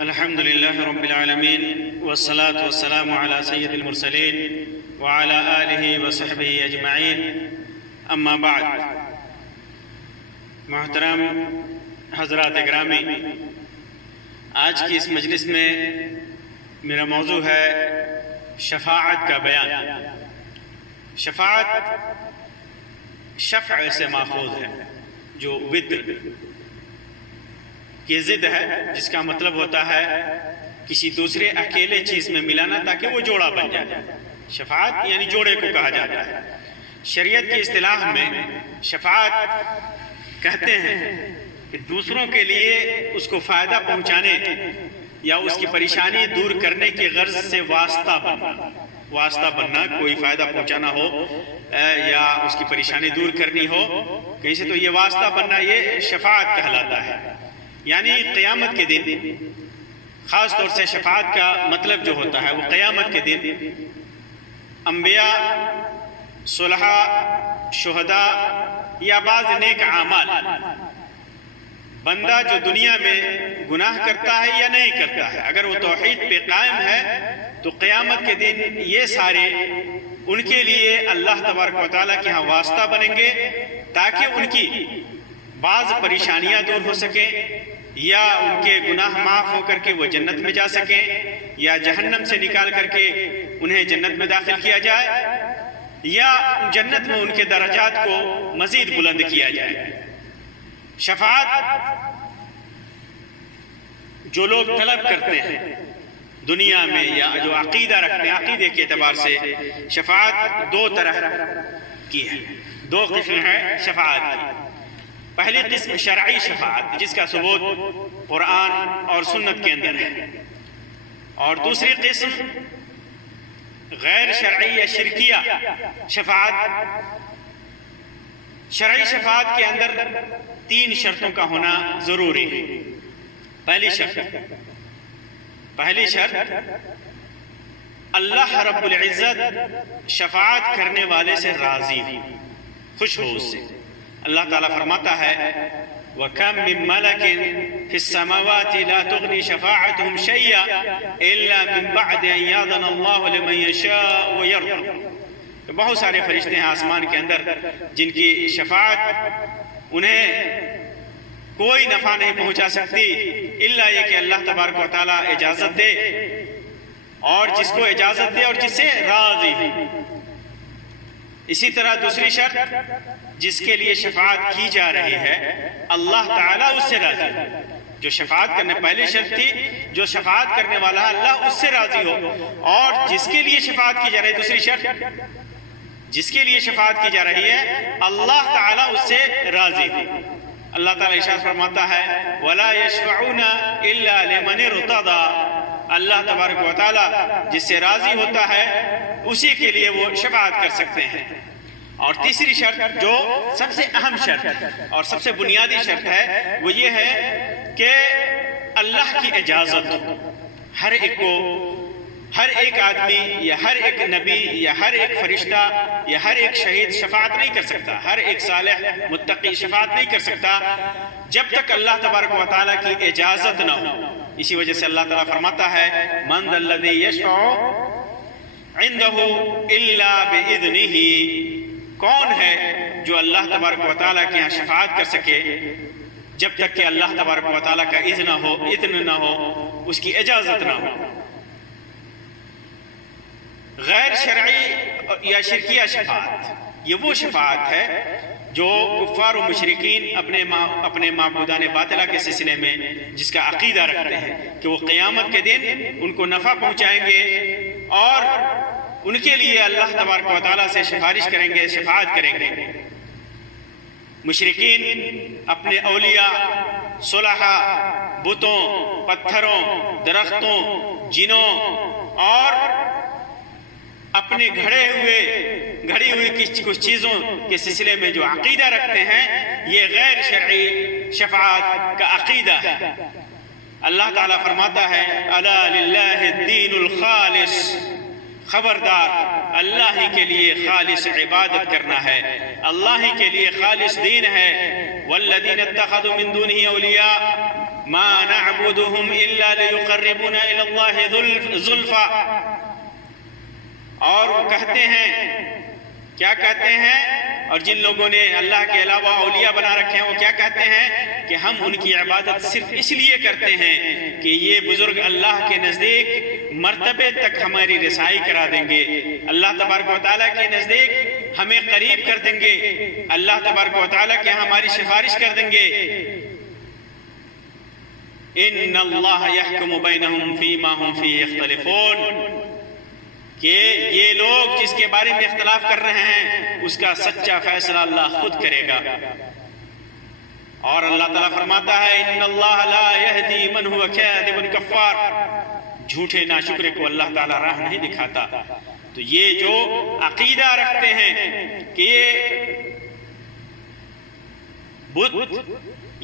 الحمد لله رب العالمين والصلاة والسلام على سيد المرسلين وعلى آله وصحبه أجمعين اما بعد. محترم حضرات گرامی، آج کی اس مجلس میں میرا موضوع ہے شفاعت کا بیان. شفاعت شفع سے ماخوذ ہے جو وتر کی ضد ہے، جس کا مطلب ہوتا ہے کسی دوسرے اکیلے چیز میں ملانا تاکہ وہ جوڑا بن جائے. شفاعت یعنی جوڑے کو کہا جاتا ہے. شریعت کی اصطلاح میں شفاعت کہتے ہیں کہ دوسروں کے لیے اس کو فائدہ پہنچانے یا اس کی پریشانی دور کرنے کی غرض سے واسطہ بننا، کوئی فائدہ پہنچانا ہو یا اس کی پریشانی دور کرنی ہو کہیں سے، تو یہ واسطہ بننا یہ شفاعت کہلاتا ہے. یعنی قیامت کے دن خاص طور سے شفاعت کا مطلب جو ہوتا ہے وہ قیامت کے دن انبیاء، صلحاء، شہداء یا بعض نیک اعمال، بندہ جو دنیا میں گناہ کرتا ہے یا نہیں کرتا ہے، اگر وہ توحید پہ قائم ہے تو قیامت کے دن یہ سارے ان کے لیے اللہ تبارک و تعالیٰ کے ہاں واسطہ بنیں گے تاکہ ان کی بعض پریشانیاں دور ہو سکیں، یا ان کے گناہ معاف ہو کر کے وہ جنت میں جا سکیں، یا جہنم سے نکال کر کے انہیں جنت میں داخل کیا جائے، یا جنت میں ان کے درجات کو مزید بلند کیا جائے. شفاعت جو لوگ طلب کرتے ہیں دنیا میں یا جو عقیدہ رکھتے ہیں، عقیدے کے اعتبار سے شفاعت دو طرح کی ہے، دو قسم ہیں شفاعت کی. پہلی قسم شرعی شفاعت جس کا ثبوت قرآن اور سنت کے اندر ہے، اور دوسری قسم غیر شرعی یا شرکیہ شفاعت. شرعی شفاعت کے اندر 3 شرطوں کا ہونا ضروری ہے. پہلی شرط اللہ رب العزت شفاعت کرنے والے سے راضی ہو، خوش ہو اس سے. اللہ تعالیٰ فرماتا ہے وَكَمْ مِن مَلَكٍ فِي السَّمَاوَاتِ لَا تُغْنِي شَفَاعَتُهُمْ شَيْئًا إِلَّا مِن بَعْدِ أَن يَأْذَنَ اللَّهُ لِمَن يَشَاءُ وَيَرْضَىٰ. بہت سارے فرشتے ہیں آسمان کے اندر جن کی شفاعت انہیں کوئی نفع نہیں پہنچا سکتی الا یہ کہ اللہ تبارک و تعالیٰ اجازت دے، اور جس کو اجازت دے اور جس سے راضی ہو. اسی طرح دوسری شرط جس کے لیے شفاعت کی جا رہی ہے اللہ تعالیٰ اس سے راضی ہو. جو شفاعت کرنے پہلی شرط تھی، جو شفاعت کرنے والا ہے اللہ اس سے راضی ہو، اور جس کے لیے شفاعت کی جا رہی ہے دوسری شرط جس کے لیے شفاعت کی جا رہی ہے اللہ تعالیٰ اس سے راضی ہو. اللہ تعالیٰ ارشاد فرماتا ہے وَلَا يَشْفَعُونَ إِلَّا لِمَنِ ارْتَضَىٰ. اللہ تبارک و تعالیٰ جس سے راضی ہوتا ہے اسی کے لیے وہ شفاعت کر سکتے ہیں. اور تیسری شرط جو سب سے اہم شرط اور سب سے بنیادی شرط ہے وہ یہ ہے کہ اللہ کی اجازت ہو. ہر ایک آدمی یا ہر ایک نبی یا ہر ایک فرشتہ یا ہر ایک شہید شفاعت نہیں کر سکتا، ہر ایک صالح متقی شفاعت نہیں کر سکتا جب تک اللہ تبارک و تعالیٰ کی اجازت نہ ہو. اسی وجہ سے اللہ تعالیٰ فرماتا ہے مَنْ ذَا الَّذِي يَشْفَعُ عِنْدَهُ إِلَّا بِإِذْنِهِ. کون ہے جو اللہ تبارک و تعالیٰ کے یہاں شفاعت کر سکے جب تک کہ اللہ تبارک و تعالیٰ کا اذن نہ ہو، اس کی اجازت نہ ہو. غیر شرعی یا شرکیہ شفاعت یہ وہ شفاعت ہے جو کفار و مشرکین اپنے معبودان باطلہ کے سلسلے میں جس کا عقیدہ رکھتے ہیں کہ وہ قیامت کے دن ان کو نفع پہنچائیں گے اور ان کے لیے اللہ تبارک و تعالیٰ سے سفارش کریں گے، شفاعت کریں گے. مشرکین اپنے اولیاء، صلحاء، بتوں، پتھروں، درختوں، جنوں اور اپنے گھڑی ہوئی کچھ چیزوں کے سلسلے میں جو عقیدہ رکھتے ہیں یہ غیر شرعی شفاعت کا عقیدہ ہے. اللہ تعالیٰ فرماتا ہے الا للہ الدین الخالص. خبردار، اللہ ہی کے لیے خالص عبادت کرنا ہے، اللہ ہی کے لیے خالص دین ہے. والذین اتخذوا من دونه اولیاء ما نعبدهم الا ليقربونا الى الله زلفا، اور وہ کہتے ہیں، کیا کہتے ہیں، اور جن لوگوں نے اللہ کے علاوہ اولیاء بنا رکھے ہیں وہ کیا کہتے ہیں کہ ہم ان کی عبادت صرف اس لیے کرتے ہیں کہ یہ بزرگ اللہ کے نزدیک مرتبے تک ہماری رسائی کرا دیں گے، اللہ تبارک و تعالیٰ کے نزدیک ہمیں قریب کر دیں گے، اللہ تبارک و تعالیٰ کے ہماری سفارش کر دیں گے۔ ان اللہ یحکم بینہم فیما ہم فیہ یختلفون، کہ یہ لوگ جس کے بارے میں اختلاف کر رہے ہیں اس کا سچا فیصلہ اللہ خود کرے گا۔ اور اللہ تعالیٰ فرماتا ہے ان اللہ لا یہدی من هو کاذب کفار، جھوٹے ناشکرے کو اللہ تعالیٰ راہ نہیں دکھاتا۔ تو یہ جو عقیدہ رکھتے ہیں کہ یہ بت،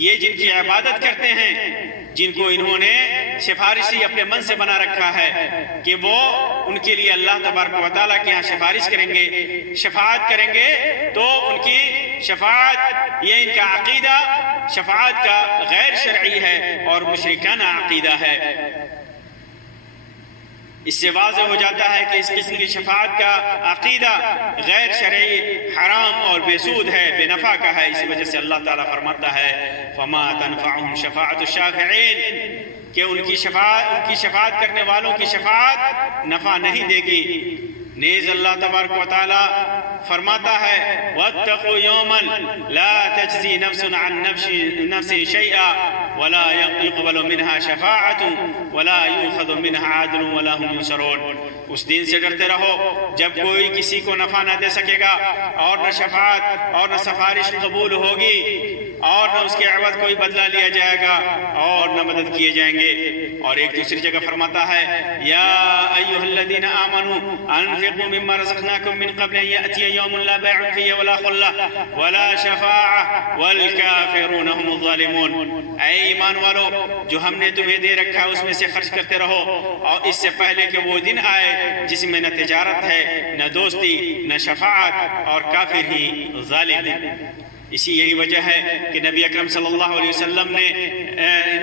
یہ جن کی عبادت کرتے ہیں، جن کو انہوں نے سفارشی اپنے من سے بنا رکھا ہے کہ وہ ان کے لیے اللہ تبارک و تعالیٰ کے یہاں سفارش کریں گے، شفاعت کریں گے، تو ان کی شفاعت، یہ ان کا عقیدہ شفاعت کا غیر شرعی ہے اور مشرکانہ عقیدہ ہے۔ اس سے واضح ہو جاتا ہے کہ اس قسم کی شفاعت کا عقیدہ غیر شرعی، حرام اور بے سود ہے، بے نفع کا ہے۔ اسی وجہ سے اللہ تعالیٰ فرماتا ہے فَمَا تَنْفَعُهُمْ شَفَاعَةُ الشَّافِعِينَ، کہ ان کی شفاعت کرنے والوں کی شفاعت نفع نہیں دے گی۔ نیز اللہ تبارک و تعالیٰ فرماتا ہے وَاتَّقُوا يَوْمًا لَا تَجْزِي نَفْسٌ عَنْ نَفْسٍ شَيْئًا وَلَا يُقْبَلُ مِنْهَا شَفَاعَةٌ وَلَا يُؤْخَذُ مِنْهَا عَدْلٌ وَلَا هُمْ يُنصَرُونَ۔ اس دن سے ڈرتے رہو جب کوئی کسی کو نفع نہ دے سکے گا، اور نہ شفاعت اور نہ سفارش قبول ہوگی، اور نہ اس کے عوض کوئی بدلہ لیا جائے گا، اور نہ مدد کیے جائیں گے۔ اور ایک دوسری جگہ فرماتا ہے یا ایھا الذین آمنوا انفقوا مما رزقناکم من قبل ان یأتی یوم لا بیع فیہ ولا خلہ ولا شفاعہ والکافرون هم الظالمون۔ اے ایمان والو، جو ہم نے تمہیں دے رکھا ہے اس میں سے خرچ کرتے رہو، اور اس سے پہلے کہ وہ دن آئے جس میں نہ تجارت ہے، نہ دوستی، نہ شفاعت، اور کافر ہی ظالم ہے۔ یہی وجہ ہے کہ نبی اکرم صلی اللہ علیہ وسلم نے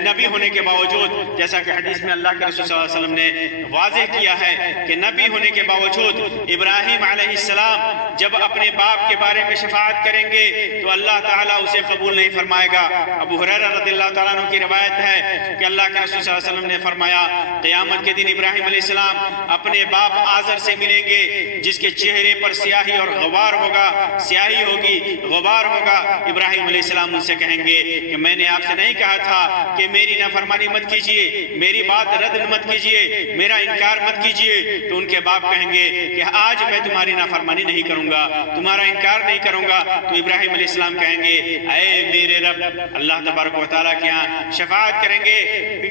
نبی ہونے کے باوجود، جیسا کہ حدیث میں اللہ کے رسول صلی اللہ علیہ وسلم نے واضح کیا ہے کہ نبی ہونے کے باوجود ابراہیم علیہ السلام جب اپنے باپ کے بارے میں شفاعت کریں گے تو اللہ تعالیٰ اسے قبول نہیں فرمائے گا۔ ابو ہریرہ رضی اللہ تعالیٰ عنہ کی روایت ہے کہ اللہ کے رسول صلی اللہ علیہ وسلم نے فرمایا قیامت کے دن ابراہیم علیہ السلام اپنے باپ آزر سے ملیں گے جس کے چہرے پر سیاہی اور غبار ہوگا، سیاہی ہوگی، غبار ہوگا۔ ابراہیم علیہ السلام ان سے کہیں گے کہ میں نے آپ سے نہیں کہا تھا کہ میری نافرمانی مت کیجئے، میری بات رد مت کیجئے، میرا انکار مت کیجئے؟ تو ان کے باپ کہیں گے کہ آج میں تمہاری نافرمانی نہیں کروں گا، تمہارا انکار نہیں کروں گا۔ تو ابراہیم علیہ السلام کہیں گے اے میرے رب، اللہ تبارک و تعالیٰ کے یہاں شفاعت کریں گے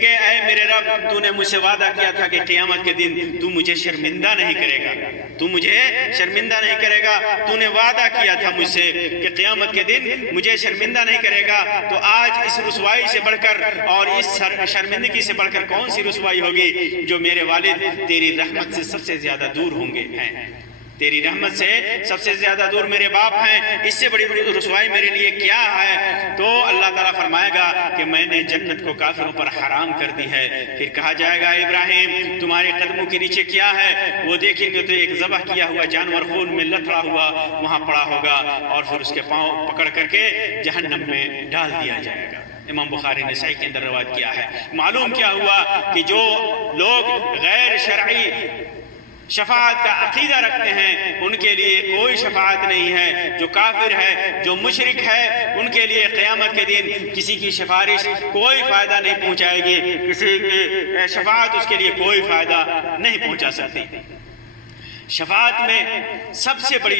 کہ اے میرے رب، تو نے مجھ سے وعدہ کیا تھا کہ قیامت کے دن تو مجھے شرمندہ نہیں کرے گا، تو مجھے شرمندہ نہیں کرے گا، تو نے وعدہ کیا تھا مجھ سے کہ قیامت کے دن مجھے شرمندہ نہیں کرے گا۔ تو آج اس رسوائی سے بڑھ کر اور اس شرمندگی سے بڑھ کر کون سی رسوائی ہوگی جو میرے والد تیری رحمت سے سب سے زیادہ دور ہوں گے ہیں، تیری رحمت سے سب سے زیادہ دور میرے باپ ہیں، اس سے بڑی رسوائی میرے لیے کیا ہے؟ تو اللہ تعالیٰ فرمائے گا کہ میں نے جنت کو کافروں پر حرام کر دی ہے۔ پھر کہا جائے گا ابراہیم تمہارے قدموں کے نیچے کیا ہے؟ وہ دیکھیں گے تو ایک ذبح کیا ہوا جانور خون میں لتڑا ہوا وہاں پڑا ہوگا، اور پھر اس کے پاؤں پکڑ کر کے جہنم میں ڈال دیا جائے گا۔ امام بخاری نے صحیح کے اندر روایت کیا ہے۔ معلوم کیا ہوا کہ جو لوگ غیر شرعی شفاعت کا عقیدہ رکھتے ہیں ان کے لیے کوئی شفاعت نہیں ہے۔ جو کافر ہے، جو مشرک ہے، ان کے لیے قیامت کے دن کسی کی سفارش کوئی فائدہ نہیں پہنچائے گی، کسی کی شفاعت اس کے لیے کوئی فائدہ نہیں پہنچا سکتی۔ شفاعت میں سب سے بڑی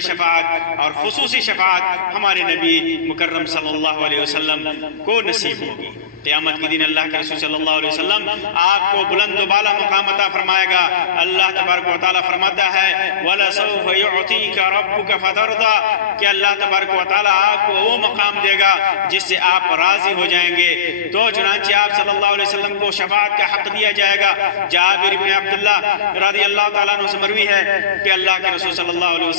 شفاعت اور خصوصی شفاعت ہمارے نبی مکرم صلی اللہ علیہ وسلم کو نصیب ہوگی۔ قیامت کے دن اللہ کے رسول صلی اللہ علیہ وسلم آپ کو بلند و بالا مقام عطا فرمائے گا۔ اللہ تبارک و تعالیٰ فرماتا ہے وَلَسَوْفَ يُعْطِيكَ رَبُّكَ فَتَرْضَىٰ، کہ اللہ تبارک و تعالیٰ آپ کو وہ مقام دے گا جس سے آپ راضی ہو جائیں گے۔ تو چنانچہ آپ صلی اللہ علیہ وسلم کو شفاعت کا حق دیا جائے گا۔ جابر بن عبداللہ رضی اللہ تعالیٰ عنہ سے مروی ہے کہ اللہ کے رسول صلی اللہ علیہ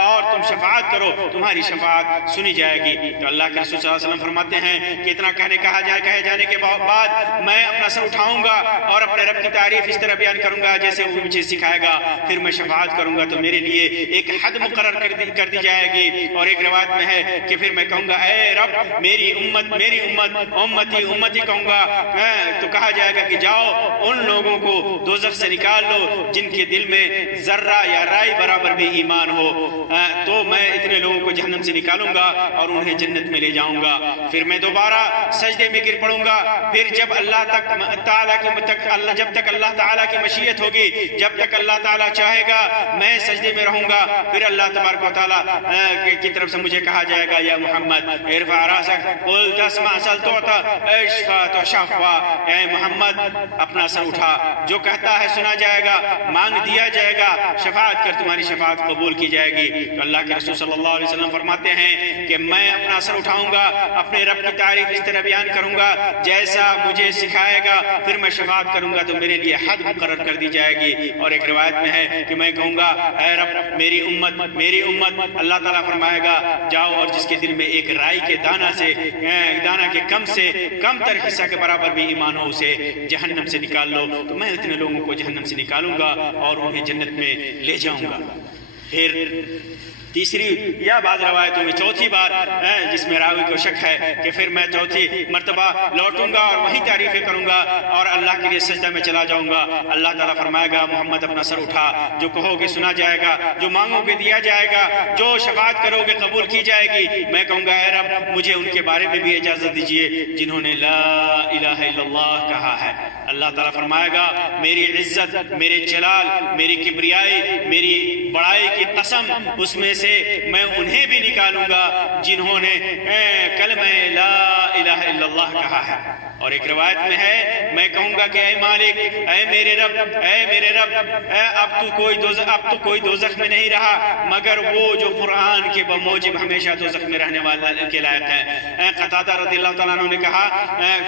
اور تم شفاعت کرو تمہاری شفاعت سنی جائے گی۔ تو اللہ کے رسول صلی اللہ علیہ وسلم فرماتے ہیں کہ اتنا کہے جانے کے بعد میں اپنا سر اٹھاؤں گا اور اپنے رب کی تعریف اس طرح بیان کروں گا جیسے وہ مجھے سکھائے گا، پھر میں شفاعت کروں گا تو میرے لیے ایک حد مقرر کر دی جائے گی، اور ایک روایت میں ہے کہ پھر میں کہوں گا اے رب میری امت امتی کہوں گا، تو کہا جائے گا کہ جاؤ ان لوگوں کو دوزخ سے نکال لو جن کے دل میں ذرہ یا رائی برابر بھی ایمان ہو، تو میں اتنے لوگوں کو جہنم سے نکالوں گا اور انہیں جنت میں لے جاؤں گا۔ پھر میں دوبارہ سجدے میں گر پڑوں گا، پھر جب تک اللہ تعالیٰ کی مشیت ہوگی، جب تک اللہ تعالیٰ چاہے گا میں سجدے میں رہوں گا، پھر اللہ تبارک و تعالیٰ کی طرف سے مجھے کہا جائے گا یا محمد ارفع راسک قل تسمع سل تعطى اشفع تشفع، اے محمد اپنا سر اٹھا، جو کہتا ہے سنا جائے گا، مانگ دیا جائے گا، شفاعت کر تمہاری شفاعت قبول کی جائے گی۔ تو اللہ کے رسول صلی اللہ علیہ وسلم فرماتے ہیں کہ میں اپنا سر اٹھاؤں گا، اپنے رب کی تعریف اس طرح بیان کروں گا جیسا مجھے سکھائے گا، پھر میں شفاعت کروں گا تو میرے لیے حد مقرر کر دی جائے گی۔ اور ایک روایت میں ہے کہ میں کہوں گا اے رب میری امت، اللہ تعالیٰ فرمائے گا جاؤ اور جس کے دل میں ایک رائی کے دانہ کے کم تر حصہ کے برابر بھی ایمان ہو اسے جہنم سے نکال لو، تو میں اتنے لوگوں کو جہنم سے نکالوں گا اور انہیں جنت میں لے جاؤں گا۔ پھر تیسری یا بعض روایتوں میں چوتھی بار جس میں راوی کو شک ہے کہ پھر میں چوتھی مرتبہ لوٹوں گا اور وہی تعریفیں کروں گا اور اللہ کے لیے سجدہ میں چلا جاؤں گا۔ اللہ تعالیٰ فرمائے گا محمد اپنا سر اٹھا، جو کہو گے سنا جائے گا، جو مانگو گے دیا جائے گا، جو شفاعت کرو گے قبول کی جائے گی۔ میں کہوں گا اے رب مجھے ان کے بارے میں بھی اجازت دیجئے جنہوں نے لا الہ الا اللہ کہا ہے۔ اللہ تعالیٰ فرمائے گا میری عزت، میرے جلال، میری کبریائی، میری بڑائی کی قسم، اس میں سے میں انہیں بھی نکالوں گا جنہوں نے کلمہ لا الہ الا اللہ کہا ہے۔ اور ایک روایت میں ہے میں کہوں گا کہ اے مالک، اے میرے رب، اب تو کوئی دوزخ میں نہیں رہا مگر وہ جو قرآن کے بموجب ہمیشہ دوزخ میں رہنے والے کے لائق ہے۔ قتادہ رضی اللہ تعالیٰ عنہ نے کہا،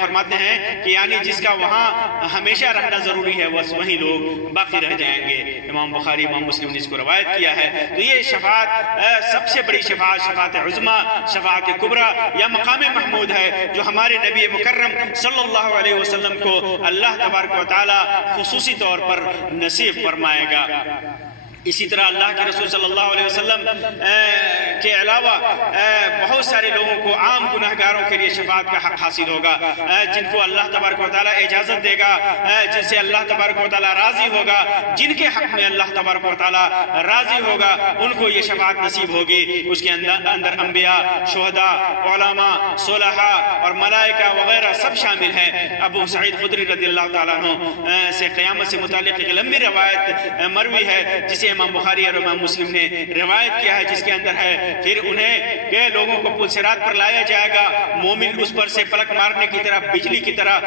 فرماتے ہیں کہ یعنی جس کا وہاں ہمیشہ رہنا ضروری ہے بس وہی لوگ باقی رہ جائیں گے۔ امام بخاری امام مسلم نے اس کو روایت کیا ہے۔ تو یہ شفاعت سب سے بڑی شفاعت، شفاعت عظمیٰ، شفاعت کبریٰ یا مقام محمود ہے جو ہمارے نبی مکرم صلی اللہ علیہ وسلم کو اللہ تبارک و تعالی خصوصی طور پر نصیب فرمائے گا۔ اسی طرح اللہ کے رسول صلی اللہ علیہ وسلم کے علاوہ بہت سارے لوگوں کو عام گناہگاروں کے لیے شفاعت کا حق حاصل ہوگا، جن کو اللہ تبارک و تعالیٰ اجازت دے گا، جن سے اللہ تبارک و تعالیٰ راضی ہوگا، جن کے حق میں اللہ تبارک و تعالیٰ راضی ہوگا ان کو یہ شفاعت نصیب ہوگی۔ اس کے اندر انبیاء، شہداء، علماء، صلحاء اور ملائکہ وغیرہ سب شامل ہیں۔ ابو سعید خدری رضی اللہ تعالیٰ عنہ سے قیامت سے متعلق ایک لمبی روایت مروی ہے جسے امام بخاری اور امام مسلم نے روایت کیا ہے، جس کے اندر ہے پھر انہیں کہ لوگوں کو پل صراط پر لایا جائے گا، مومن اس پر سے پلک مارنے کی طرح، بجلی کی طرح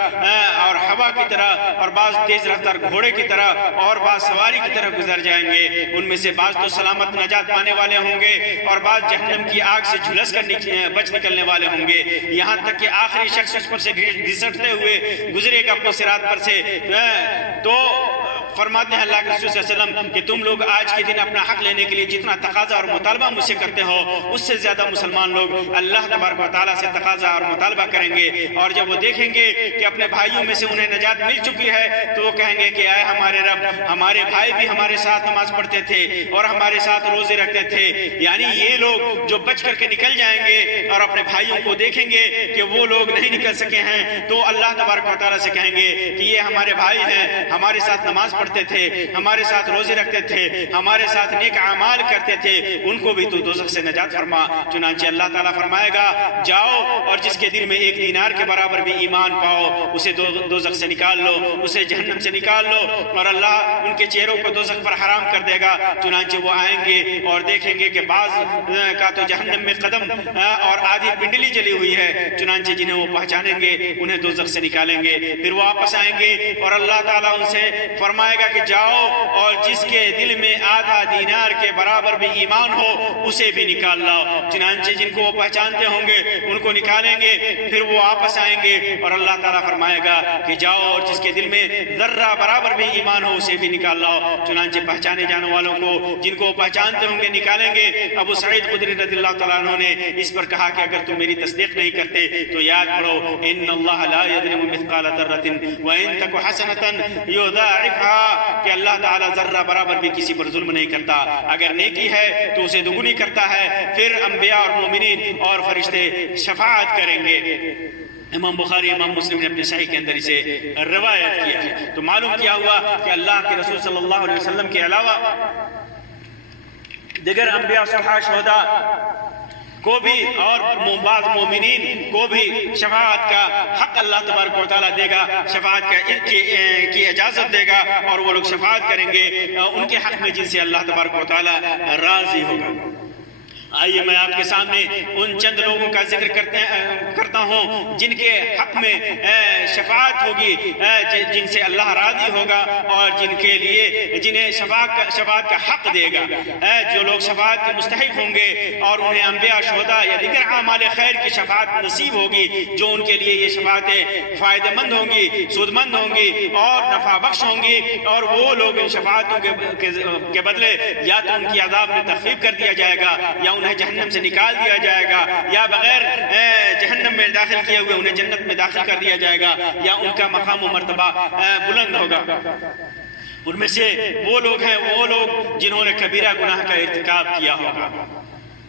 اور ہوا کی طرح اور بعض تیز رفتار گھوڑے کی طرح اور بعض سواری کی طرح گزر جائیں گے۔ ان میں سے بعض تو سلامت نجات پانے والے ہوں گے اور بعض جہنم کی آگ سے جھلس کر بچ نکلنے والے ہوں گے، یہاں تک کہ آخری شخص اس پر سے گھسٹتے ہوئے گزرے گا پل صراط پر سے۔ تو فرماتے ہیں اللہ کے رسول صلی اللہ علیہ وسلم کہ تم لوگ آج کے دن اپنا حق لینے کے لیے جتنا تقاضا اور مطالبہ مجھ سے کرتے ہو اس سے زیادہ مسلمان لوگ اللہ تبارک و تعالیٰ سے تقاضا اور مطالبہ کریں گے، اور جب وہ دیکھیں گے کہ اپنے بھائیوں میں سے انہیں نجات مل چکی ہے تو وہ کہیں گے کہ اے ہمارے رب، ہمارے بھائی بھی ہمارے ساتھ نماز پڑھتے تھے اور ہمارے ساتھ روزے رکھتے تھے۔ یعنی یہ لوگ جو بچ کر کے نکل جائیں گے اور اپنے بھائیوں کو دیکھیں گے کہ وہ لوگ نہیں نکل سکے ہیں تو اللہ تبارک و تعالیٰ سے کہیں گے کہ یہ ہمارے بھائی ہیں، ہمارے ساتھ نماز پڑھتے تھے، ہمارے ساتھ روزے رکھتے تھے، ہمارے ساتھ نیک اعمال کرتے تھے، ان کو بھی تو دوزخ سے نجات فرما۔ چنانچہ اللہ تعالیٰ فرمائے گا جاؤ اور جس کے دل میں ایک دینار کے برابر بھی ایمان پاؤ اسے دوزخ سے نکال لو، اسے جہنم سے نکال لو، اور اللہ ان کے چہروں کو دوزخ پر حرام کر دے گا۔ چنانچہ وہ آئیں گے اور دیکھیں گے کہ بعض کا تو جہنم میں قدم اور آدھی پنڈلی جلی ہوئی ہے، چنانچہ جنہیں وہ پہچانیں گے انہیں دوزخ سے نکالیں گے، پھر وہ واپس آئیں گے اور اللہ تعالیٰ ان سے فرمائے فرمائے گا کہ جاؤ اور جس کے دل میں آدھا دینار کے برابر بھی ایمان ہو اسے بھی نکال لاؤ۔ چنانچہ جن کو وہ پہچانتے ہوں گے ان کو نکالیں گے، پھر وہ واپس آئیں گے اور اللہ تعالیٰ فرمائے گا کہ جاؤ اور جس کے دل میں ذرہ برابر بھی ایمان ہو اسے بھی نکال لاؤ۔ چنانچہ پہچانے جانے والوں کو جن کو وہ پہچانتے ہوں گے نکالیں گے۔ ابو سعید خدری رضی اللہ تعالیٰ عنہ نے اس پر کہا کہ اگر تم میری تصدیق نہیں کرتے تو یاد پڑھو ان اللہ لا یظلم مثقال ذرۃ وان تک حسنۃ یضاعفها، کہ اللہ تعالیٰ ذرہ برابر بھی کسی پر ظلم نہیں کرتا، اگر نیکی ہے تو اسے دگنی کرتا ہے۔ پھر انبیاء اور مومنین اور فرشتے شفاعت کریں گے۔ امام بخاری امام مسلم نے اپنے صحیح کے اندر اسے روایت کیا ہے۔ تو معلوم کیا ہوا کہ اللہ کے رسول صلی اللہ علیہ وسلم کے علاوہ دیگر انبیاء صالحین شہداء کو بھی اور بعض مومنین کو بھی شفاعت کا حق اللہ تبارک و تعالیٰ دے گا، شفاعت کی اجازت دے گا، اور وہ لوگ شفاعت کریں گے ان کے حق میں جن سے اللہ تبارک و تعالیٰ راضی ہوگا۔ آئیے میں آپ کے سامنے ان چند لوگوں کا ذکر کرتا ہوں جن کے حق میں شفاعت ہوگی، جن سے اللہ راضی ہوگا اور جن کے لیے جنہیں شفاعت کا حق دے گا۔ جو لوگ شفاعت کے مستحق ہوں گے اور انہیں انبیاء، شہداء یا دیگر اعمال خیر کی شفاعت نصیب ہوگی، جو ان کے لیے یہ شفاعتیں فائدہ مند ہوں گی، سود مند ہوں گی اور نفع بخش ہوں گی، اور وہ لوگ ان شفاعتوں کے بدلے یا تو ان کی عذاب میں تخفیف کر دیا جائے گا، یا انہیں جہنم سے نکال دیا جائے گا، یا بغیر جہنم میں داخل کیے ہوئے انہیں جنت میں داخل کر دیا جائے گا، یا ان کا مقام و مرتبہ بلند ہوگا۔ ان میں سے وہ لوگ ہیں وہ لوگ جنہوں نے کبیرہ گناہ کا ارتکاب کیا ہوگا۔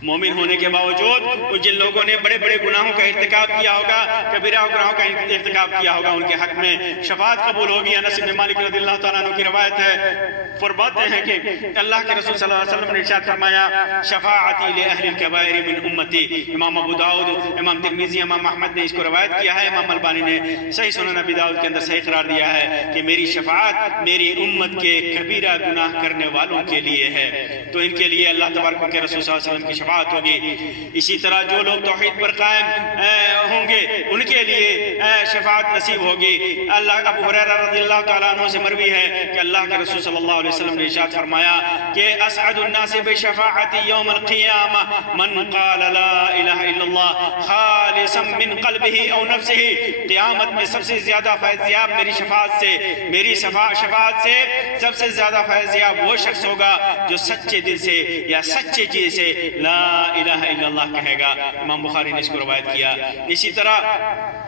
مومن ہونے کے باوجود جن لوگوں نے بڑے بڑے گناہوں کا ارتکاب کیا ہوگا، کبیرہ گناہوں کا ارتکاب کیا ہوگا، ان کے حق میں شفاعت قبول ہوگی۔ انس بن مالک رضی اللہ تعالیٰ عنہ کی روایت ہے، فرماتے ہیں کہ اللہ کے رسول صلی اللہ علیہ وسلم نے ارشاد فرمایا شفاعتی لأہل الکبائر من امتی۔ امام ابو داؤد، امام ترمذی، امام احمد نے اس کو روایت کیا ہے، امام البانی نے صحیح سنن ابی داؤد کے اندر صحیح قرار دیا ہے کہ میری شفاعت میری امت کے کبیرہ گناہ کرنے والوں کے لیے ہے، تو ان کے لیے اللہ تبارک کے رسول صلی اللہ علیہ وسلم کی شفاعت ہوگی۔ اسی طرح جو لوگ توحید پر قائم ہوں گے ان کے لیے شفاعت نصیب ہوگی۔ اللہ ابو ہریرہ رضی اللہ تعالیٰ عنہ سے مروی ہے کہ اللہ کے رسول صلی اللہ علیہ وسلم نے ارشاد فرمایا کہ اسعد الناس بشفاعتی یوم القیامہ من قال لا الہ الا اللہ خالصا من قلبہ او نفسہ۔ قیامت میں سب سے زیادہ فیضیاب میری شفاعت سے سب سے زیادہ فیضیاب وہ شخص ہوگا جو سچے دل سے یا سچے جی سے لا الہ الا اللہ کہے گا۔ امام بخاری نے اس کو روایت کیا۔ اسی طرح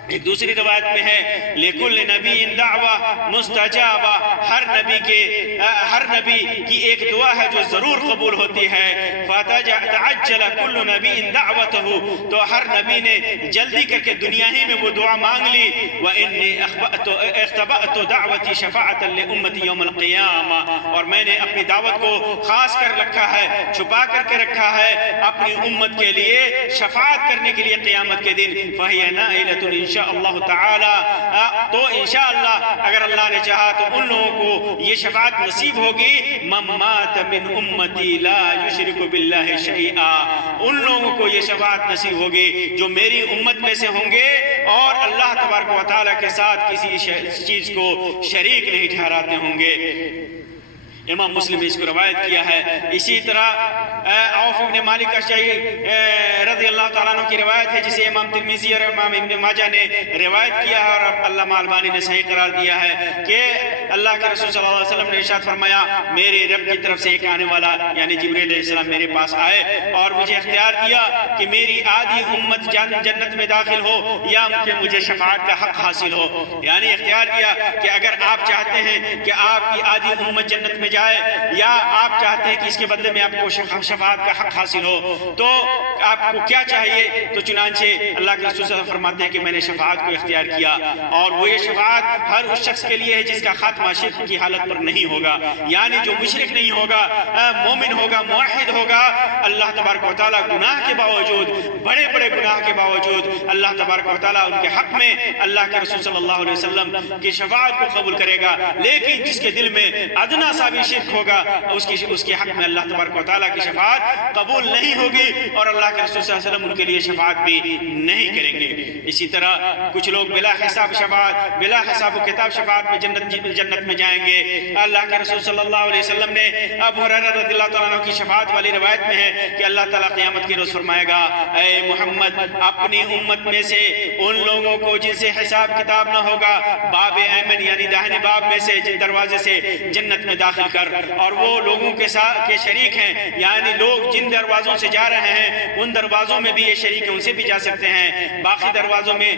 ایک دوسری روایت میں ہے لِكُلِّ نَبِيٍ دَعْوَةٍ مُسْتَجَابَةٍ، ہر نبی کی ایک دعا ہے جو ضرور قبول ہوتی ہے۔ فَتَعَجَّلَ كُلُّ نَبِيٍ دَعْوَتَهُ، تو ہر نبی نے جلدی کر کے دنیا ہی میں وہ دعا مانگ لی۔ وَإِنِّي اخْتَبَأْتُ دَعْوَتِي شَفَاعَةً لِأُمَّتِي يَوْمَ الْقِيَامَةِ، اور میں نے اپنی دعوت کو خاص کر رکھا ہے، چھپا کر کے رکھا ہے اپنی امت کے لیے شفاعت کرنے کے لیے قیامت کے دن۔ فَهِيَ نَائِلَةٌ انشاءاللہ تعالی، تو انشاءاللہ اگر اللہ نے چاہا تو ان لوگوں کو یہ شفاعت نصیب ہوگی۔ من مات من امتی لا یشرک باللہ شیئا، ان لوگوں کو یہ شفاعت نصیب ہوگی جو میری امت میں سے ہوں گے اور اللہ تبارک و تعالیٰ کے ساتھ کسی چیز کو شریک نہیں ٹھہراتے ہوں گے۔ امام مسلم نے اس کو روایت کیا ہے۔ اسی طرح عوف بن مالک اشعری رضی اللہ تعالیٰ عنہ کی روایت ہے جسے امام ترمذی اور امام ابن ماجہ نے روایت کیا ہے اور علامہ البانی نے صحیح قرار دیا ہے کہ اللہ کے رسول صلی اللہ علیہ وسلم نے ارشاد فرمایا میرے رب کی طرف سے ایک آنے والا یعنی جبریل علیہ السلام میرے پاس آئے اور مجھے اختیار دیا کہ میری آدھی امت جنت میں داخل ہو یا کہ مجھے شفاعت کا حق حاصل ہو، یعنی اختیار دیا کہ اگر آپ چاہتے ہیں کہ آپ کی آدھی امت جنت میں جائے یا آپ چاہتے ہیں کہ اس کے بدلے میں آپ کو شفاعت کا حق حاصل ہو تو آپ کو کیا چاہیے؟ تو چنانچہ اللہ کے رسول صلی اللہ علیہ وسلم فرماتے ہیں کہ میں نے شفاعت کو اختیار کیا اور وہ یہ شفاعت ہر اس شخص کے لیے ہے جس کا خاتمہ شرک کی حالت پر نہیں ہوگا، یعنی جو مشرک نہیں ہوگا، مومن ہوگا، موحد ہوگا، اللہ تبارک و تعالیٰ گناہ کے باوجود، بڑے بڑے گناہ کے باوجود اللہ تبارک و تعالیٰ ان کے حق میں اللہ کے رسول صلی اللہ علیہ وسلم کی شفاعت کو قبول کرے گا۔ لیکن جس کے دل میں ادنا سا بھی بھی شرک ہوگا اس کے حق میں اللہ تبارک و تعالیٰ کی شفاعت قبول نہیں ہوگی اور اللہ کے رسول صلی اللہ علیہ وسلم ان کے لیے شفاعت بھی نہیں کریں گے۔ اسی طرح کچھ لوگ بلا حساب شفاعت، بلا حساب و کتاب شفاعت میں جنت میں جائیں گے۔ اللہ کے رسول صلی اللہ علیہ وسلم نے ابو ہریرہ رضی اللہ تعالیٰ عنہ کی شفاعت والی روایت میں ہے کہ اللہ تعالیٰ قیامت کے روز فرمائے گا، اے محمد اپنی امت میں سے ان لوگوں کو جن سے حساب کتاب نہ ہوگا باب ایمن یعنی داہنے باب میں سے جن دروازے سے جنت میں داخل کر، اور وہ لوگوں کے ساتھ کے شریک ہیں، یعنی لوگ جن دروازوں سے جا رہے ہیں ان دروازوں میں بھی یہ شریک ہیں، ان سے بھی جا سکتے ہیں، باقی دروازوں میں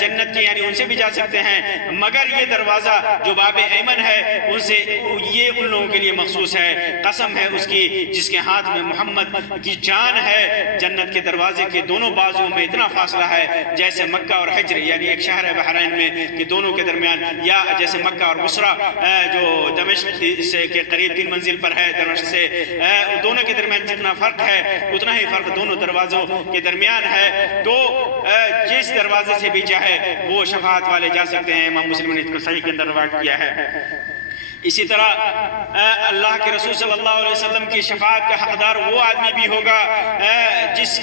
جنت کے یعنی ان سے بھی جا سکتے ہیں، مگر یہ دروازہ جو باب ایمن ہے ان سے یہ ان لوگوں کے لیے مخصوص ہے۔ قسم ہے اس کی جس کے ہاتھ میں محمد کی جان ہے، جنت کے دروازے کے دونوں بازوں میں اتنا فاصلہ ہے جیسے مکہ اور حجر یعنی ایک شہر ہے بحرین میں کہ دونوں کے درمیان، یا جیسے مکہ اور بصرہ جو دمشق سے کے قریب 3 منزل پر ہے دمشق سے، دونوں کے درمیان جتنا فرق ہے اتنا ہی فرق دونوں دروازوں کے درمیان ہے۔ تو جس دروازے سے بھی چاہے وہ شفاعت والے جا سکتے ہیں۔ امام مسلم نے اس کو صحیح کے اندر روایت کیا ہے۔ اسی طرح اللہ کے رسول صلی اللہ علیہ وسلم کی شفاعت کا حقدار وہ آدمی بھی ہوگا جس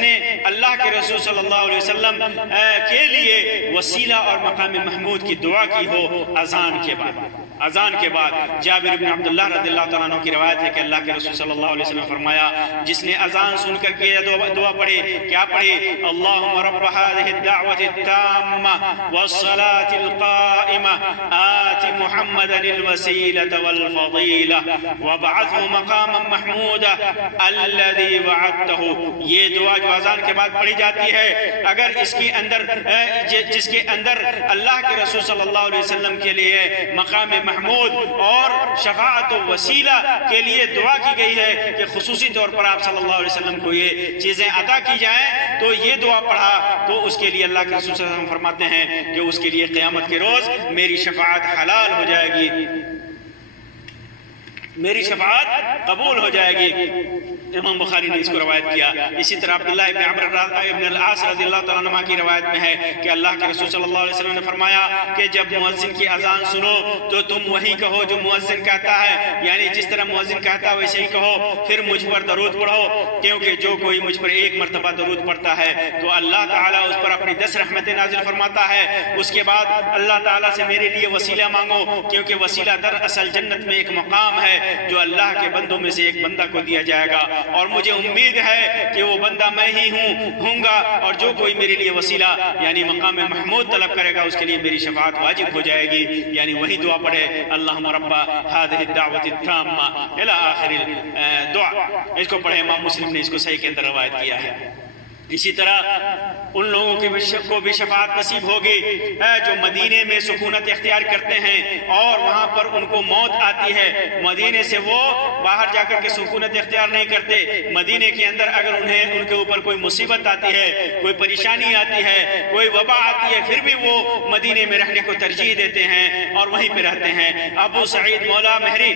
نے اللہ کے رسول صلی اللہ علیہ وسلم کے لیے وسیلہ اور مقام محمود کی دعا کی ہو اذان کے بعد۔ جابر بن عبداللہ رضی اللہ تعالیٰ عنہ کی روایت ہے کہ اللہ کے رسول صلی اللہ علیہ وسلم نے فرمایا، جس نے اذان سن کر کے دعا پڑھی، کیا پڑھی؟ اللہم رب هذه الدعوة التامة والصلاة القائمة آت محمدا الوسيلة والفضيلة وابعثه مقاما محمودا الذي وعدته۔ یہ دعا جو اذان کے بعد پڑھی جاتی ہے، اگر اس کے اندر جس کے اندر اللہ کے رسول صلی اللہ علیہ وسلم کے لیے مقام محمود اور شفاعت و وسیلہ کے لیے دعا کی گئی ہے کہ خصوصی طور پر آپ صلی اللہ علیہ وسلم کو یہ چیزیں عطا کی جائیں، تو یہ دعا پڑھا تو اس کے لیے اللہ کے رسول صلی اللہ علیہ وسلم فرماتے ہیں کہ اس کے لیے قیامت کے روز میری شفاعت حلال ہو جائے گی، میری شفاعت قبول ہو جائے گی۔ امام بخاری نے اس کو روایت کیا۔ اسی طرح عبداللہ ابن عمرو ابن العاص رضی اللہ تعالیٰ عنہ کی روایت میں ہے کہ اللہ کے رسول صلی اللہ علیہ وسلم نے فرمایا کہ جب مؤذن کی اذان سنو تو تم وہی کہو جو مؤذن کہتا ہے، یعنی جس طرح مؤذن کہتا ہے ویسے ہی کہو، پھر مجھ پر درود پڑھو، کیونکہ جو کوئی مجھ پر ایک مرتبہ درود پڑھتا ہے تو اللہ تعالیٰ اس پر اپنی 10 رحمتیں نازل فرماتا ہے۔ اس کے بعد اللہ تعالیٰ سے میرے لیے وسیلہ مانگو، کیونکہ وسیلہ دراصل جنت میں ایک مقام ہے جو اللہ کے بندوں میں سے ایک بندہ کو دیا جائے گا، اور مجھے امید ہے کہ وہ بندہ میں ہی ہوں گا، اور جو کوئی میرے لیے وسیلہ یعنی مقام محمود طلب کرے گا اس کے لیے میری شفاعت واجب ہو جائے گی، یعنی وہی دعا پڑھے، اللہم رب هذه الدعوة التامة الى آخر دعا۔ اس کو پڑھے، امام مسلم نے اس کو صحیح کے اندر روایت کیا ہے۔ اسی طرح ان لوگوں کو بھی شفاعت نصیب ہوگی جو مدینے میں سکونت اختیار کرتے ہیں اور وہاں پر ان کو موت آتی ہے، مدینے سے وہ باہر جا کر کے سکونت اختیار نہیں کرتے، مدینے کے اندر اگر ان کے اوپر کوئی مصیبت آتی ہے، کوئی پریشانی آتی ہے، کوئی وبا آتی ہے، پھر بھی وہ مدینے میں رہنے کو ترجیح دیتے ہیں اور وہیں پہ رہتے ہیں۔ ابو سعید مولا مہری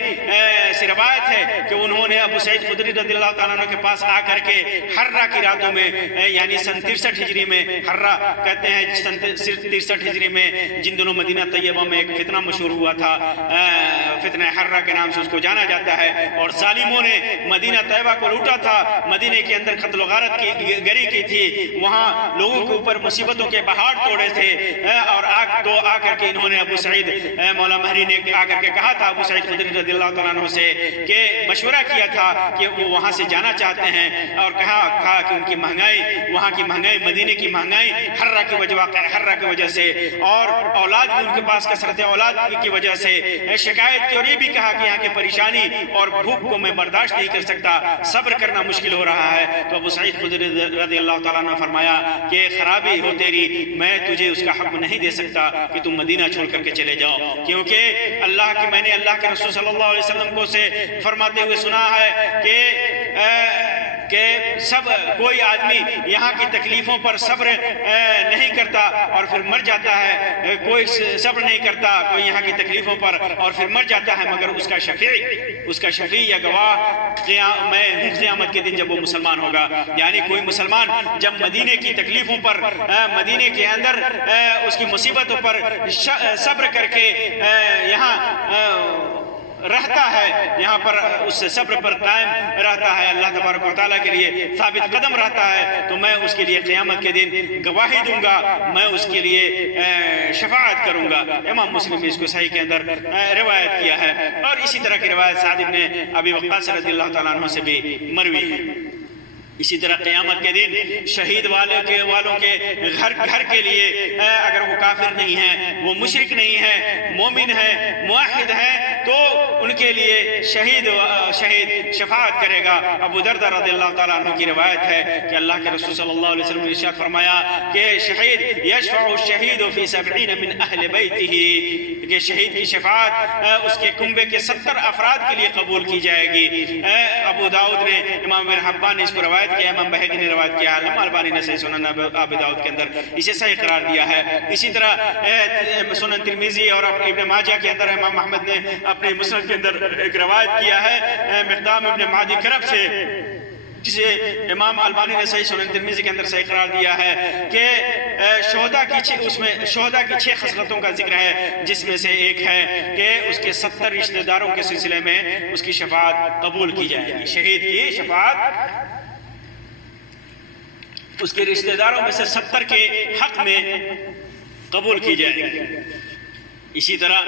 سے روایت ہے کہ انہوں نے ابو سعید خدری رضی اللہ تعالیٰ عنہ کے پاس آ کر کے حرہ کی راتوں میں یعنی سن 63 ہجری میں، حرہ کہتے ہیں سن 63 ہجری میں، جن دنوں مدینہ طیبہ میں ایک فتنہ مشہور ہوا تھا، فتنہ حرہ کے نام سے اس کو جانا جاتا ہے، اور ظالموں نے مدینہ طیبہ کو لوٹا تھا، مدینہ کے اندر قتل و غارت کی گری کی تھی، وہاں لوگوں کے اوپر مصیبتوں کے پہاڑ توڑے تھے، اور آ کر کے انہوں نے ابو سعید مولا مہری نے آ کر کے کہا تھا ابو سعید خدری رضی اللہ تعالیٰ عنہ سے کہ مشورہ کیا تھا کہ وہ وہاں سے جانا چاہتے ہیں، اور کہا کہ ان کی مہنگائی، وہاں کی مہنگائی، مدینے کی مہنگائی حرہ کی وجہ سے، اور اولاد بھی ان کے پاس کثرت اولاد کی وجہ سے شکایت کی، اور یہ بھی کہا کہ یہاں کی پریشانی اور بھوک کو میں برداشت نہیں کر سکتا، صبر کرنا مشکل ہو رہا ہے۔ تو ابو سعید خدری رضی اللہ تعالیٰ نے فرمایا کہ خرابی ہو تیری، میں تجھے اس کا حق نہیں دے سکتا کہ تم مدینہ چھوڑ کر کے چلے جاؤ، کیونکہ میں نے اللہ کے رسول صلی اللہ علیہ وسلم کو سے فرماتے ہوئے سنا ہے کہ کوئی آدمی یہاں کی تکلیفوں پر صبر نہیں کرتا اور پھر مر جاتا ہے، کوئی صبر نہیں کرتا کوئی یہاں کی تکلیفوں پر اور پھر مر جاتا ہے، مگر اس کا شفیع یا گواہ میں ہوں قیامت کے دن جب وہ مسلمان ہوگا۔ یعنی کوئی مسلمان جب مدینے کی تکلیفوں پر، مدینے کے اندر اس کی مصیبتوں پر صبر کر کے یہاں رہتا ہے، یہاں پر اس صبر پر قائم رہتا ہے، اللہ تبارک و تعالیٰ کے لیے ثابت قدم رہتا ہے، تو میں اس کے لیے قیامت کے دن گواہی دوں گا، میں اس کے لیے شفاعت کروں گا۔ امام مسلم نے اس کو صحیح کے اندر روایت کیا ہے، اور اسی طرح کی روایت سعد بن ابی وقاص رضی اللہ تعالیٰ عنہ سے بھی مروی ہے۔ اسی طرح قیامت کے دن شہید والوں کے گھر کے لیے اگر وہ کافر نہیں ہے، وہ مشرک نہیں ہے، مومن ہے، موحد ہے، تو ان کے لیے شہید شفاعت کرے گا۔ ابو دردہ رضی اللہ تعالیٰ عنہ کی روایت ہے کہ اللہ کے رسول صلی اللہ علیہ وسلم نے ارشاد فرمایا کہ شہید یشفع الشہید فی 70 من اہل بیتہ، کہ شہید کی شفاعت اس کے کنبے کے 70 افراد کے لیے قبول کی جائے گی۔ ابو داؤد نے، امام ابن حبان نے اس کو روایت کیا، امام بہقی نے روایت کیا، علامہ البانی نے صحیح سنن ابی داؤد کے اندر اسے صحیح قرار دیا ہے۔ اسی طرح سنن ترمذی اور ابن ماجہ کے اندر امام احمد نے اپنے مسند کے اندر ایک روایت کیا ہے مقدام ابن معدی کرب سے، جسے امام البانی نے صحیح سنن ترمذی کے اندر صحیح قرار دیا ہے کہ شہداء کی 6 خصلتوں کا ذکر ہے، جس میں سے ایک ہے کہ اس کے 70 رشتہ داروں کے سلسلے میں اس کی شفاعت قبول کی جائے گی۔ شہید کی شفاعت اس کے رشتہ داروں میں سے 70 کے حق میں قبول کی جائے گی۔ اسی طرح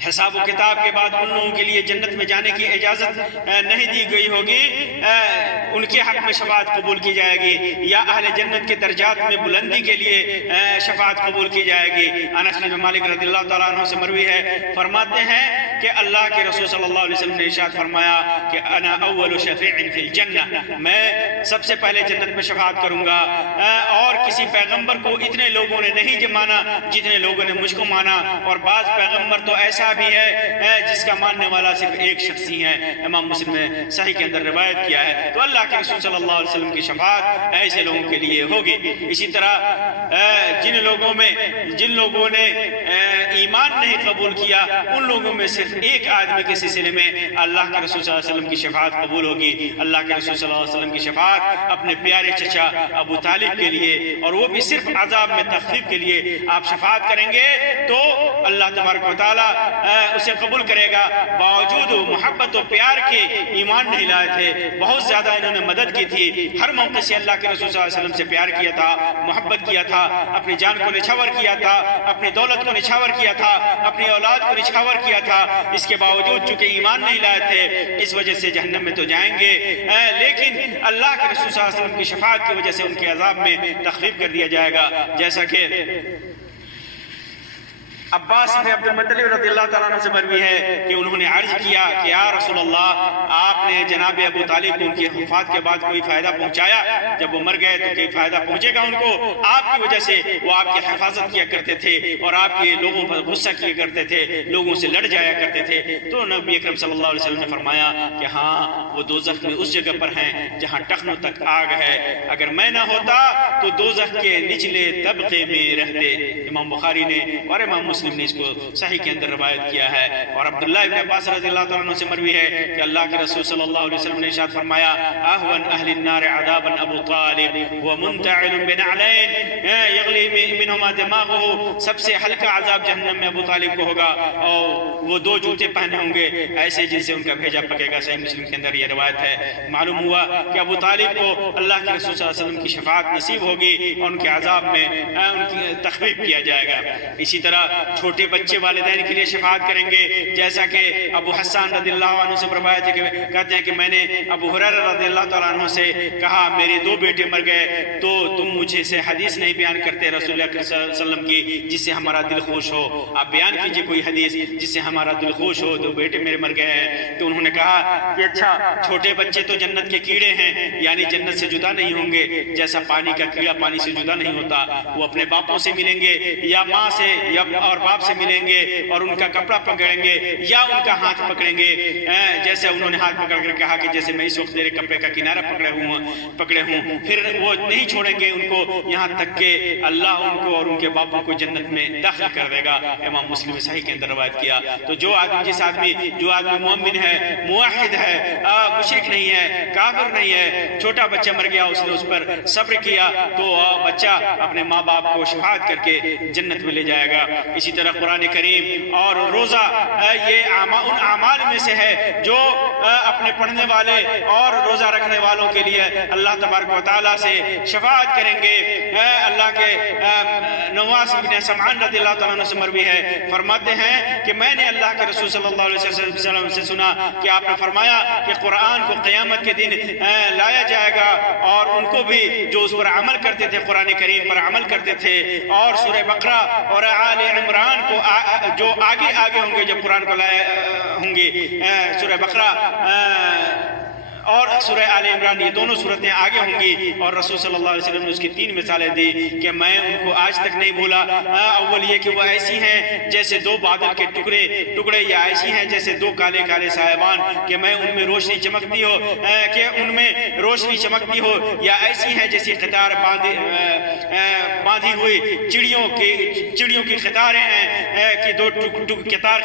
حساب و کتاب کے بعد ان لوگوں کے لیے جنت میں جانے کی اجازت نہیں دی گئی ہوگی، ان کے حق میں شفاعت قبول کی جائے گی، یا اہل جنت کے درجات میں بلندی کے لیے شفاعت قبول کی جائے گی۔ انس بن مالک رضی اللہ تعالیٰ عنہ سے مروی ہے، فرماتے ہیں کہ اللہ کے رسول صلی اللہ علیہ وسلم نے ارشاد فرمایا کہ انا اول شفیع فی الجنہ، میں سب سے پہلے جنت میں شفاعت کروں گا، اور کسی پیغمبر کو اتنے لوگوں نے نہیں مانا جتنے لوگوں نے مجھ کو مانا، اور بعض پیغمبر تو ایسا بھی ہے جس کا ماننے والا صرف ایک شخص ہی ہے۔ امام مسلم نے صحیح کے اندر روایت کیا ہے۔ تو اللہ کے رسول صلی اللہ علیہ وسلم کی شفاعت ایسے لوگوں کے لیے ہوگی۔ اسی طرح جن لوگوں نے ایمان نہیں قبول کیا، ان لوگوں میں صرف ایک آدمی کے سلسلے میں اللہ کے رسول صلی اللہ علیہ وسلم کی شفاعت قبول ہوگی۔ اللہ کے رسول صلی اللہ علیہ وسلم کی شفاعت اپنے پیارے چچا ابو طالب کے لیے، اور وہ بھی صرف عذاب میں تخفیف کے لیے آپ شفاعت کریں گے تو اللہ تبارک و تعالیٰ اسے قبول کرے گا۔ باوجود محبت و پیار کے ایمان نہیں لائے تھے، بہت زیادہ انہوں نے مدد کی تھی، ہر موقع سے اللہ کے رسول صلی اللہ علیہ وسلم سے پیار کیا تھا، محبت کیا تھا، اپنی جان کو نچھاور کیا تھا، اپنی دولت کو نچھاور کیا تھا، اپنی اولاد کو نچھاور کیا تھا، اس کے باوجود چونکہ ایمان نہیں لائے تھے، اس وجہ سے جہنم میں تو جائیں گے، لیکن اللہ کے رسول صلی اللہ علیہ وسلم کی شفاعت کی وجہ سے ان کے عذاب میں تخفیف کر دیا جائے گا۔ جیسا کہ عباس بن عبد المطلب رضی اللہ تعالیٰ عنہ سے مروی ہے کہ انہوں نے عرض کیا کہ یا رسول اللہ، آپ نے جناب ابو طالب کو ان کی وفات کے بعد کوئی فائدہ پہنچایا؟ جب وہ مر گئے تو کوئی فائدہ پہنچے گا ان کو؟ آپ کی وجہ سے وہ آپ کی حفاظت کیا کرتے تھے اور آپ کے لوگوں پر غصہ کیا کرتے تھے، لوگوں سے لڑ جایا کرتے تھے۔ تو نبی اکرم صلی اللہ علیہ وسلم نے فرمایا کہ ہاں، وہ دوزخ میں اس جگہ پر ہیں جہاں ٹخنوں تک آگ ہے، اگر میں نہ ہوتا تو دوزخ کے نچلے طبقے میں رہتے۔ امام بخاری نے اور امام مسلم نے اس کو صحیح کے اندر روایت کیا ہے۔ اور عبداللہ ابن عباس رضی اللہ تعالیٰ عنہ سے مروی ہے کہ اللہ کے رسول صلی اللہ علیہ وسلم نے ارشاد فرمایا اہون اہل النار عذابا ابو طالب ومنتعل بنعلین یغلی منہما دماغه، سب سے ہلکا عذاب جہنم میں ابو طالب کو ہوگا، اور وہ 2 جوتے پہنے ہوں گے ایسے جن سے ان کا بھیجا پکے گا۔ صحیح مسلم کے اندر یہ روایت ہے۔ معلوم ہوا کہ ابو طالب کو اللہ کے رسول صلی اللہ علیہ وسلم کی شفاعت نصیب ہوگی اور ان کے عذاب میں ان کی تخفیف کیا جائے گا۔ اسی طرح چھوٹے بچے والدین کے لیے شفاعت کریں گے، جیسا کہ ابو حسان رضی اللہ عنہ سے روایت ہے کہ کہتے ہیں کہ میں نے ابو ہریرہ رضی اللہ تعالیٰ عنہ سے کہا میرے 2 بیٹے مر گئے تو تم مجھے سے حدیث نہیں بیان کرتے رسول اللہ صلی اللہ علیہ وسلم کی جس سے ہمارا دل خوش ہو، آپ بیان کیجئے کوئی حدیث جس سے ہمارا دل خوش ہو، 2 بیٹے میرے مر گئے ہیں۔ تو انہوں نے کہا کہ اچھا، چھوٹے بچے تو جنت کے کیڑے ہیں، یعنی جنت سے جدا نہیں ہوں گے، جیسا پانی کا کیڑا پانی سے جدا نہیں ہوتا، وہ اپنے باپوں سے ملیں گے یا ماں سے یا اور باپ سے ملیں گے اور ان کا کپڑا پکڑیں گے یا ان کا ہاتھ پکڑیں گے، جیسے انہوں نے ہاتھ پکڑ کر کہا کہ جیسے میں اس وقت تیرے کپڑے کا کنارہ پکڑے ہوں، پھر وہ نہیں چھوڑیں گے ان کو یہاں تک کہ اللہ ان کو اور ان کے باپوں کو جنت میں داخل کر دے گا۔ امام مسلم نے صحیح کے اندر روایت کیا۔ تو جو آدمی مومن ہے، موحد ہے، مشرک نہیں ہے، کافر نہیں ہے، چھوٹا بچہ مر گیا، اس نے اس پر صبر کیا تو بچہ اپنے ماں باپ کو شفاعت کر کے جنت میں لے جائے گا۔ اسی اسی طرح قرآن کریم اور روزہ یہ ان اعمال میں سے ہے جو اپنے پڑھنے والے اور روزہ رکھنے والوں کے لیے اللہ تبارک و تعالیٰ سے شفاعت کریں گے۔ اللہ کے نواس بن سمعان رضی اللہ تعالیٰ عنہ سے مروی ہے، فرماتے ہیں کہ میں نے اللہ کے رسول صلی اللہ علیہ وسلم سے سنا کہ آپ نے فرمایا کہ قرآن کو قیامت کے دن لایا جائے گا، اور ان کو بھی جو اس پر عمل کرتے تھے، قرآن کریم پر عمل کرتے تھے، اور سورہ بقرہ اور آل عمران کو جو آگے ہوں گے جب قرآن کو لائے ہوں گے، سورہ بقرہ اور سورہ آل عمران یہ دونوں صورتیں آگے ہوں گی، اور رسول صلی اللہ علیہ وسلم نے اس کی 3 مثالیں دی کہ میں ان کو آج تک نہیں بھولا۔ اول یہ کہ وہ ایسی ہیں جیسے 2 بادل کے ٹکڑے، یا ایسی ہیں جیسے 2 کالے کالے صاحبان کہ میں ان میں روشنی چمکتی ہو، یا ایسی ہیں جیسی قطار باندھی ہوئی چڑیوں کی قطاریں ہیں کہ 2 قطار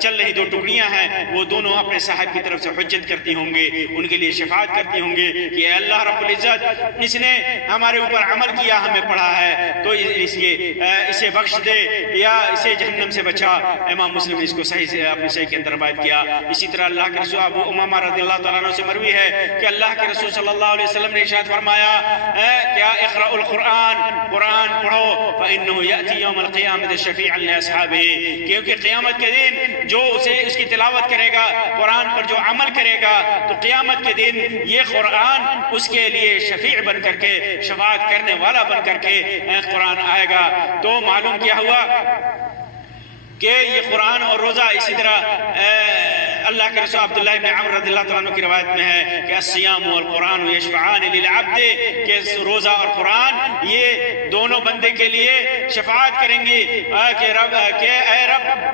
چل رہی 2 ٹکڑیاں ہیں، وہ دونوں اپنے صاحب کی طرف سے حجت کرتی ہوں گے، ان کے لیے شفاعت کرتی ہوں گے کہ اے اللہ رب العزت، اس نے ہمارے اوپر عمل کیا، ہمیں پڑھا ہے تو اسے بخش دے یا اسے جہنم سے بچا۔ امام مسلم نے اس کو اپنے صحیح کے اندر روایت کیا۔ اسی طرح اللہ کے رسول ابو امامہ رضی اللہ تعالیٰ عنہ سے مروی ہے کہ اللہ کے رسول صلی اللہ علیہ وسلم نے ارشاد فرمایا کیا اقرأ القرآن، قرآن پڑھو، فإنه يأتي يوم القيامة شفيعا لأصحابه، کیونکہ قیامت کے دن جو اس کی تلاوت کرے گا، قرآن پر جو عمل کرے گا، تو قیامت کے دن یہ قرآن اس کے لیے شفیع بن کر کے، شفاعت کرنے والا بن کر کے قرآن آئے گا۔ تو معلوم کیا ہوا کہ یہ قرآن اور روزہ، اسی طرح اللہ کے رسول عبداللہ بن عمر رضی اللہ تعالیٰ عنہ کی روایت میں ہے کہ الصیام والقرآن یشفعان للعبد، کہ روزہ اور قرآن یہ دونوں بندے کے لیے شفاعت کریں گے کہ اے رب،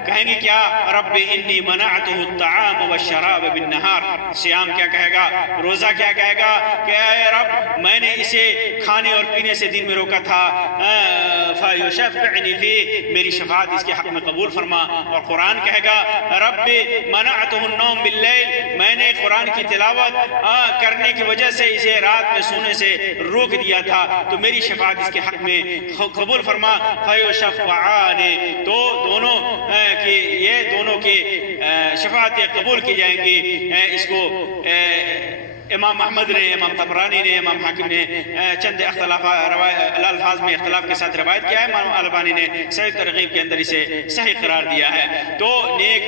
کہیں گے کیا؟ رب انی منعته الطعام والشراب بالنہار۔ سیام کیا کہے گا؟ روزہ کیا کہے گا کہ اے رب، میں نے اسے کھانے اور پینے سے دن میں روکا تھا، فیشفعنی فی، میری شفاعت اس کے حق میں قبول فرما۔ اور قرآن کہے گا رب منعته النوم باللیل، میں نے قرآن کی تلاوت کرنے کی وجہ سے اسے رات میں سونے سے روک دیا تھا، تو میری شفاعت اس کے حق میں قبول فرما۔ فیشفعان، تو دونوں کی شفاعتیں قبول کی جائیں گی۔ اس کو امام احمد نے، امام طبرانی نے، امام حاکم نے چند الفاظ میں اختلاف کے ساتھ روایت کیا ہے، امام البانی نے صحیح ترغیب کے اندر اسے صحیح قرار دیا ہے۔ تو نیک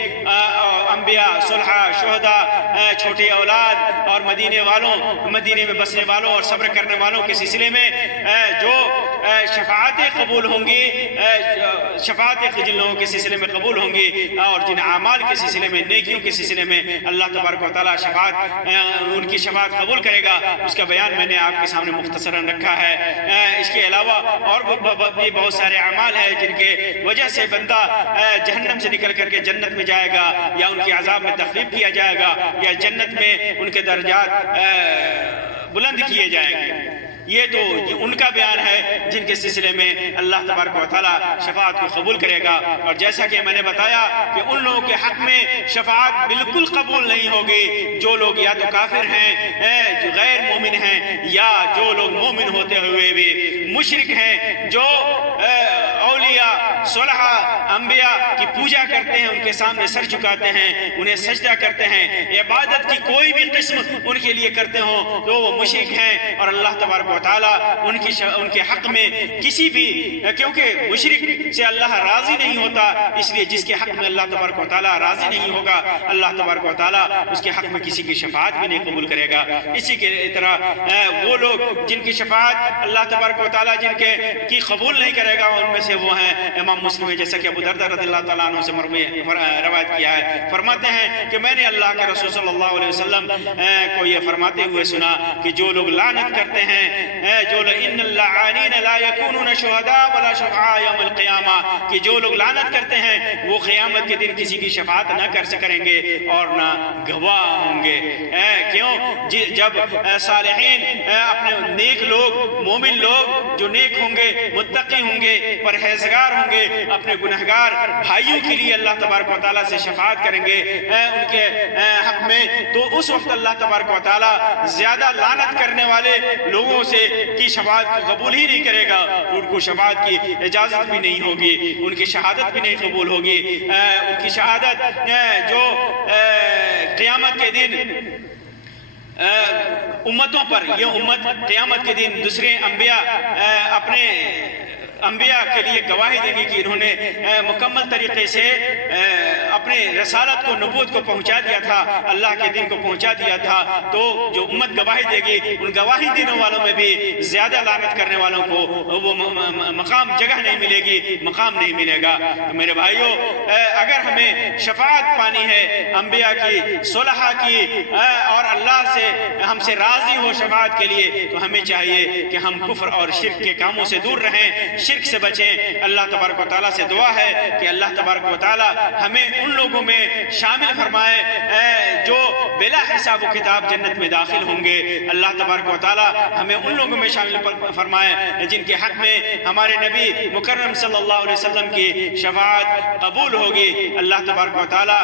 انبیاء، صلحاء، شہداء، چھوٹی اولاد اور مدینے میں بسنے والوں اور صبر کرنے والوں کے سلسلے میں جو شفاعتیں قبول ہوں گی، شفاعتیں جن لوگوں کے سلسلے میں قبول ہوں گی، اور جن اعمال کے سلسلے میں، نیکیوں کے سلسلے میں اللہ تبارک و تعالیٰ ان کی شفاعت قبول کرے گا، اس کا بیان میں نے آپ کے سامنے مختصراً رکھا ہے۔ اس کے علاوہ اور بھی بہت سارے اعمال ہیں جن کے وجہ سے بندہ جہنم سے نکل کر کے جنت میں جائے گا، یا ان کی عذاب میں تخفیف کیا جائے گا، یا جنت میں ان کے درجات بلند کیے جائیں گے۔ یہ تو ان کا بیان ہے جن کے سلسلے میں اللہ تبارک و تعالیٰ شفاعت کو قبول کرے گا۔ اور جیسا کہ میں نے بتایا کہ ان لوگوں کے حق میں شفاعت بالکل قبول نہیں ہوگی جو لوگ یا تو کافر ہیں، جو غیر مومن ہیں، یا جو لوگ مومن ہوتے ہوئے بھی مشرک ہیں، جو اولیاء، صلحاء، انبیاء کی پوجا کرتے ہیں، ان کے سامنے سر جھکاتے ہیں، انہیں سجدہ کرتے ہیں، عبادت کی کوئی بھی قسم ان کے لیے کرتے ہوں تو وہ مشرک ہیں۔ اور اللہ تبارک و تعالیٰ ان کے حق میں کسی بھی، کیونکہ مشرک سے اللہ راضی نہیں ہوتا، اس لیے جس کے حق میں اللہ تبارک و تعالیٰ راضی نہیں ہوگا، اللہ تبارک و تعالیٰ اس کے حق میں کسی کی شفاعت بھی نہیں قبول کرے گا۔ اسی کے طرح وہ لوگ جن کی شفاعت اللہ تبارک و تعالیٰ کی قبول نہیں کرے گا، ان میں سے وہ ہیں امام مسلم، جیسا کہ ابو دردہ رضی اللہ تعالیٰ عنہ سے روایت کیا ہے، فرماتے ہیں کہ میں نے اللہ کے رسول صلی اللہ علیہ وسلم کو یہ فرماتے ہوئے سنا کہ جو لوگ لعنت کرتے ہیں، جو ان اللعانین لا یکونون شہداء ولا شفعاء یوم القیامہ، کہ جو لوگ لعنت کرتے ہیں وہ قیامت کے دن کسی کی شفاعت نہ کریں گے اور نہ گواہ ہوں گے۔ کیوں؟ جب صالحین، اپنے نیک لوگ، مومن لوگ جو نیک ہوں گے، متقی ہوں گے، پرہیزگار ہوں گے، اپنے گنہگار بھائیوں کے لیے اللہ تبارک و تعالیٰ سے شفاعت کریں گے ان کے حق میں، تو اس وقت اللہ تبارک و تعالیٰ زیادہ لعنت کرنے والے لوگوں سے کی شفاعت کو قبول ہی نہیں کرے گا، ان کو شفاعت کی اجازت بھی نہیں ہوگی، ان کی شہادت بھی نہیں قبول ہوگی۔ ان کی شہادت جو قیامت کے دن امتوں پر، یہ امت قیامت کے دن دوسرے انبیاء اپنے انبیاء کے لیے گواہی دیں گے کہ انہوں نے مکمل طریقے سے اپنے رسالت کو، نبوت کو پہنچا دیا تھا، اللہ کے دین کو پہنچا دیا تھا، تو جو امت گواہی دے گی ان گواہی دینے والوں میں بھی زیادہ لعنت کرنے والوں کو وہ مقام، جگہ نہیں ملے گی، مقام نہیں ملے گا۔ میرے بھائیوں، اگر ہمیں شفاعت پانی ہے انبیاء کی، صلحاء کی، اور اللہ سے ہم سے راضی ہو شفاعت کے لیے، تو ہمیں چاہیے کہ ہم کفر اور شرک کے کاموں سے دور رہیں، شرک سے بچیں۔ اللہ تبارک و تعالیٰ سے دعا ہے کہ اللہ تبارک و تعالیٰ ہمیں ان لوگوں میں شامل فرمائے جو بلا حساب و کتاب جنت میں داخل ہوں گے۔ اللہ تبارک و تعالیٰ ہمیں ان لوگوں میں شامل فرمائے جن کے حق میں ہمارے نبی مکرم صلی اللہ علیہ وسلم کی شفاعت قبول ہوگی۔ اللہ تبارک و تعالیٰ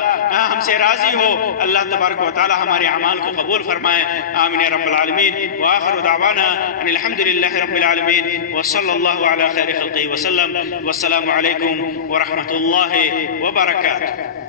ہم سے راضی ہو، اللہ تبارک و تعالیٰ ہمارے اعمال کو قبول فرمائے۔ آمین یا رب العالمین۔ وآخر دعوانا ان الحمد للہ رب العالمین، وصلی اللہ علی خیر خلقہ وسلم، والسلام علیکم ورحمۃ اللہ وبرکاتہ۔